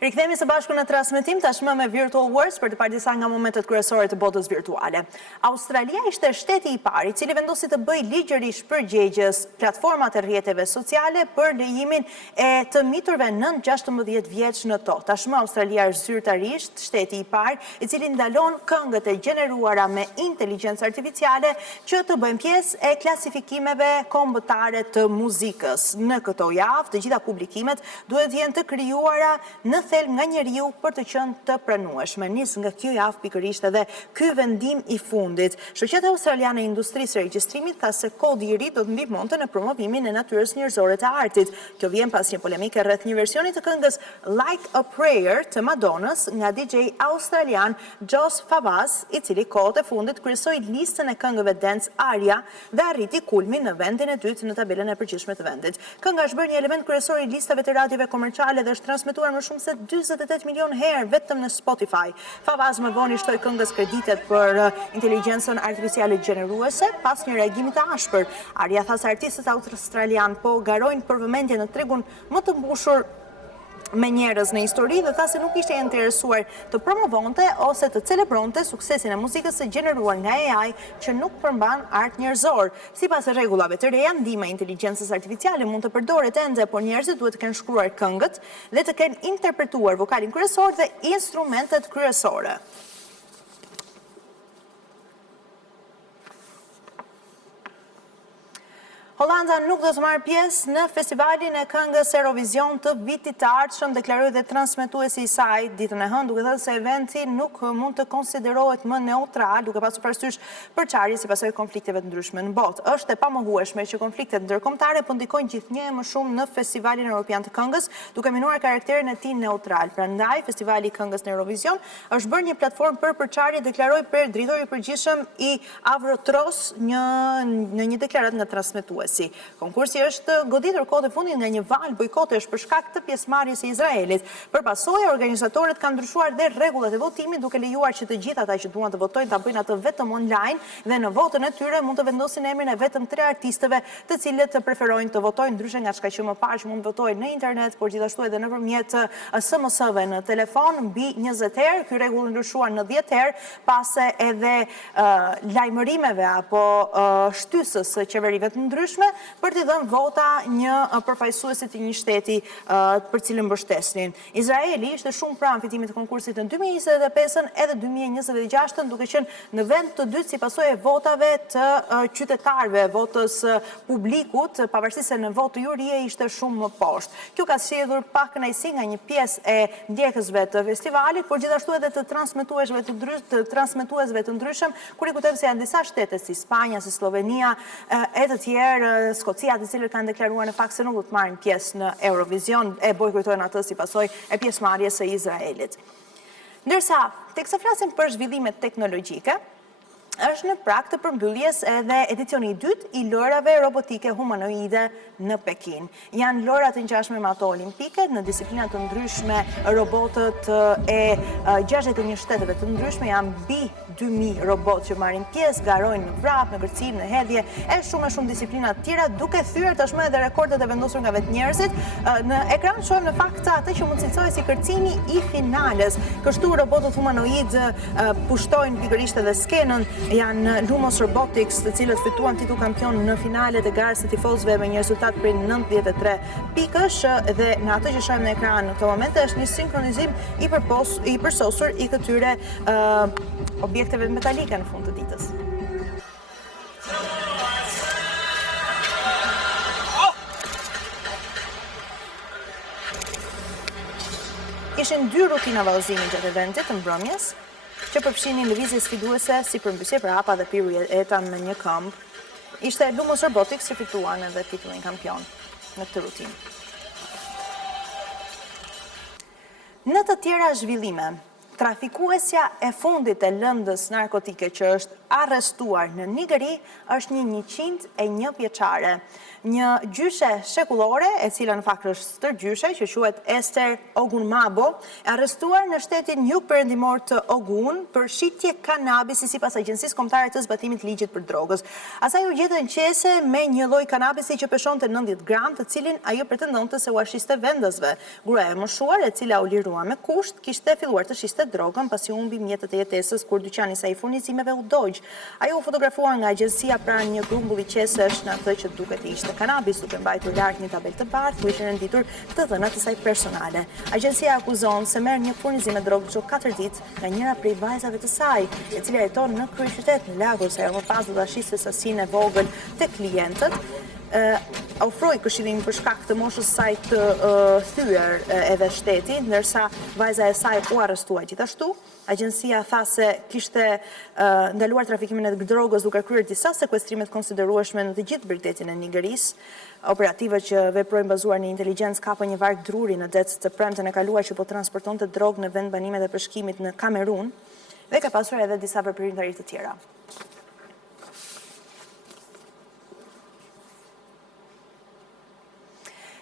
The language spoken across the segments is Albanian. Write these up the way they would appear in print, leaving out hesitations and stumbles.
Rikthehemi së bashku në transmetim tashmë me Virtual Worlds për të parë disa nga momentet kryesore të botës virtuale. Australia ishte shteti i parë i cili vendosi të bëjë ligjërisht përgjegjës platformat e rrjeteve sociale për lejimin e të miturve nën 16 vjeç në to. Tashmë Australia është zyrtarisht shteti i parë i cili ndalon këngët e gjeneruara me inteligjencë artificiale që të bëjnë pjesë e klasifikimeve kombëtare të muzikës. Në këto javë, të gjitha publikimet duhet të jenë të krijuara në thelb nga njeriu për të qenë të pranueshme. Nis nga kjo javë pikërisht edhe ky vendim i fundit. Shoqata Australiane e Industrisë së Regjistrimit tha se kodi i ri do të ndihmonte në promovimin e natyrës njerëzore të artit. Kjo vjen pas një polemike rreth një versioni të këngës Like a Prayer të Madonnas nga DJ australian Josh Favaz, i cili kohët e fundit kryesoi listën e këngëve dance Aria dhe arriti kulmin në vendin e dytë në tabelën e përgjithshme të vendit. Kënga është bërë një element kryesor i listave të radiove komerciale dhe është transmetuar më shumë se 48 milion herë vetëm në Spotify. Favaz më vonë i shtoi këngës kreditet për inteligjencën artificiale gjeneruese pas një reagimi të ashpër. Aria tha se artistët australian po garojnë për vëmendje në tregun më të mbushur me njerëz në histori dhe tha se nuk ishte interesuar të promovonte ose të celebronte suksesin e muzikës së gjeneruar nga AI që nuk përmban art njerëzor. Sipas rregullave të reja, ndihma e inteligjencës artificiale mund të përdoret ende, por njerëzit duhet të kenë shkruar këngët dhe të kenë interpretuar vokalin kryesor dhe instrumentet kryesore. Holanda nuk do të marrë pjesë në festivalin e këngës Eurovision të vitit të ardhshëm, deklaroi dhe transmetuesi i saj ditën e hënë, duke thënë se eventi nuk mund të konsiderohet më neutral, duke pasur parasysh përçarje si pasojë konflikteve të ndryshme në botë. Është e pamohueshme që konfliktet ndërkombëtare po ndikojnë gjithnjë më shumë në festivalin evropian të këngës, duke minuar karakterin e tij neutral. Prandaj, festivali i këngës në Eurovision është bërë një platformë për përçarje, deklaroi drejtori i përgjithshëm i Avrotros në një deklaratë nga transmetuesi. Konkursi është goditur kohët e fundit nga një val bojkotesh për shkak të pjesëmarrjes së Izraelit. Për pasojë, organizatorët kanë ndryshuar dhe rregullat e votimit, duke lejuar që të gjithë ata që duan të votojnë ta bëjnë atë vetëm online dhe në votën e tyre mund të vendosin emrin e vetëm 3 artistëve, të cilët preferojnë të votojnë, ndryshe nga çka që më parë që mund të votojnë në internet, por gjithashtu edhe nëpërmjet SMS-ve në telefon mbi 20 herë. Ky rregull ndryshuar në 10 herë pas edhe lajmërimeve apo shtysës së qeverive të ndryshme për t'i dhënë vota një përfaqësuesit të një shteti për cilën mbështesnin. Izraeli ishte shumë pranë fitimit të konkursit në 2025-ën edhe 2026-ën, duke qenë në vend të dytë si pasojë e votave të qytetarëve, votës publikut, pavarësisht se në votë jurie ishte shumë më poshtë. Kjo ka sjellur pak kënaqësi nga një pjesë e ndjekësve të festivalit, por gjithashtu edhe të transmetuesve të ndryshëm, kur i kujtojmë se janë disa shtete si Spanja, si Slovenia e të tjerë, Skocia, të cilët kanë deklaruar në fakt se nuk do të marrin pjesë në Eurovision, e bojkotojnë atë si pasojë e pjesëmarrjes së Izraelit. Ndërsa, teksa flasim për zhvillimet teknologjike, është në prag të përmbylljes edhe edicioni i dytë i lojrave robotike humanoide në Pekin. Janë lojra të ngjashme me ato olimpike, në disiplina të ndryshme robotët e 61 shteteve të ndryshme janë mbi 2000 robot që marrin pjesë, garojnë në vrap, në kërcim, në hedhje, e shumë disiplina të tjera, duke thyer tashmë edhe rekordet e vendosur nga vetë njerëzit. Në ekran shohim në fakt atë që mund cilësohet si kërcimi i finales. Kështu robotët humanoid pushtojnë pikërisht edhe skenën. Janë Lumos Robotics, të cilët fituan titull kampion në finalet e garës së tifozëve me një rezultat prej 93 pikësh, dhe në atë që shohim në ekran në këtë moment është një sinkronizim i përsosur i këtyre objekteve metalike në fund të ditës. Ishin 2 rutina vallëzimi gjatë eventit të mbrëmjes, që përfshinin lëvizje sfiduese si përmbysje për hapa dhe pirueta në një këmbë. Ishte Lumos Robotics që fituan edhe titullin kampion në këtë rutinë. Në të tjera zhvillime, trafikuesja e fundit e lëndës narkotike që është arrestuar në Nigeri është një 101 vjeçare. një gjyshe shekullore, e cila në fakt është stërgjyshe, që quhet Ester Ogunmabo, e arrestuar në shtetin jugperëndimor të Ogun për shitje kanabisi sipas Agjencisë Kombëtare të Zbatimit të Ligjit për Drogës. Asaj u gjetën qese me një lloj kanabisi që peshonte 90 gram, të cilin ajo pretendonte se u shiste vendasve. Gruaja e moshuar, e cila u lirua me kusht, kishte filluar të shiste drogën pasi humbi mjetet e jetesës kur dyqani i saj furnizimeve u dogj. Ajo u fotografuar nga agjencia pranë një grumbulli qesesh në atë që duket ishte kanabis, duke mbajtur lart një tabel të bardhë ku ishin renditur të dhënat e saj personale. Agjencia akuzon se merr një furnizim me drogë çdo 4 ditë nga njëra prej vajzave të saj, e cila jeton në kryeqytet në Lagos, ajo më pas do ta shiste sasinë e vogël te klientët. Ofroi këshillim për shkak të moshës saj të thyer edhe shteti, ndërsa vajza e saj u arrestua gjithashtu. Agjencia tha se kishte ndaluar trafikimin e drogës duke kryer disa sekuestrime të konsiderueshme në të gjithë bregdetin e Nigerisë. Operativët që veprojnë bazuar në inteligjencë kapën një varg druri në det të premten e kaluar që po transportonte drogë në vend banimet e përshkimit në Kamerun dhe ka pasur edhe disa veprimtari të tjera.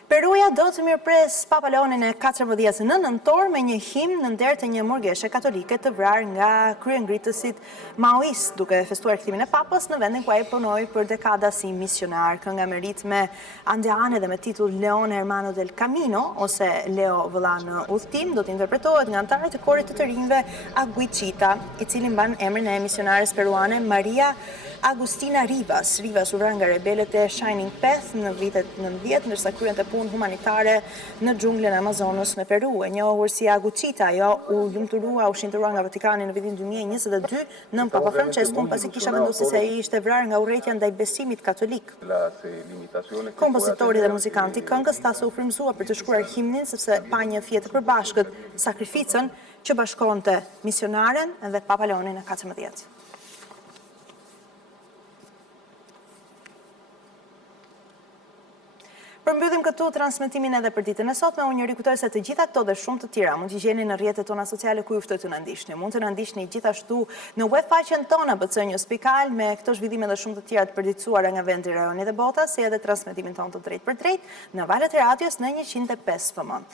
Peruja do të mirëpres Papa Leonin e 14 në nëntor me një himn në nder të një morgeshe katolike të vrarë nga kryengritësit maoist, duke festuar kthimin e Papës në vendin ku ai punoi për dekada si misionar. Kënga me ritme andeane dhe me titull Leon Hermano del Camino, ose Leo vëlla në udhtim, do të interpretohet nga anëtarët e korit të rinjve Aguichita, i cili mban emrin e misionares peruane Maria Agustina Rivas. Rivas u vrar nga rebelët e Shining Path në vitet 90, ndërsa kryente punë humanitare në xhunglën e Amazonës në Peru. E njohur si Aguichita, ajo u lumturua, u shinturua nga Vatikani në vitin 2022 nën Papa Franceskun, pasi kisha vendosur se ai ishte vrarë nga urrëtia ndaj besimit katolik. Kompozitori dhe muzikanti këngës tha se u frymëzua për të shkruar himnin sepse pa një fije të përbashkët, sakrificën që bashkonte misionaren dhe Papa Leonin e 14. Përmbyllim këtu transmetimin edhe për ditën e sotme. Unë ju rikujtoj se të gjitha këto dhe shumë të tjera mund t'i gjeni në rrjetet tona sociale ku ju ftoj të na ndiqni. Mund të na ndiqni gjithashtu në webfaqen tonë abc-news.al me këto zhvillime dhe shumë të tjera të përditësuara nga vendi, rajoni dhe bota, si edhe transmetimin tonë të drejt për drejt në valët e radios në 105 FM.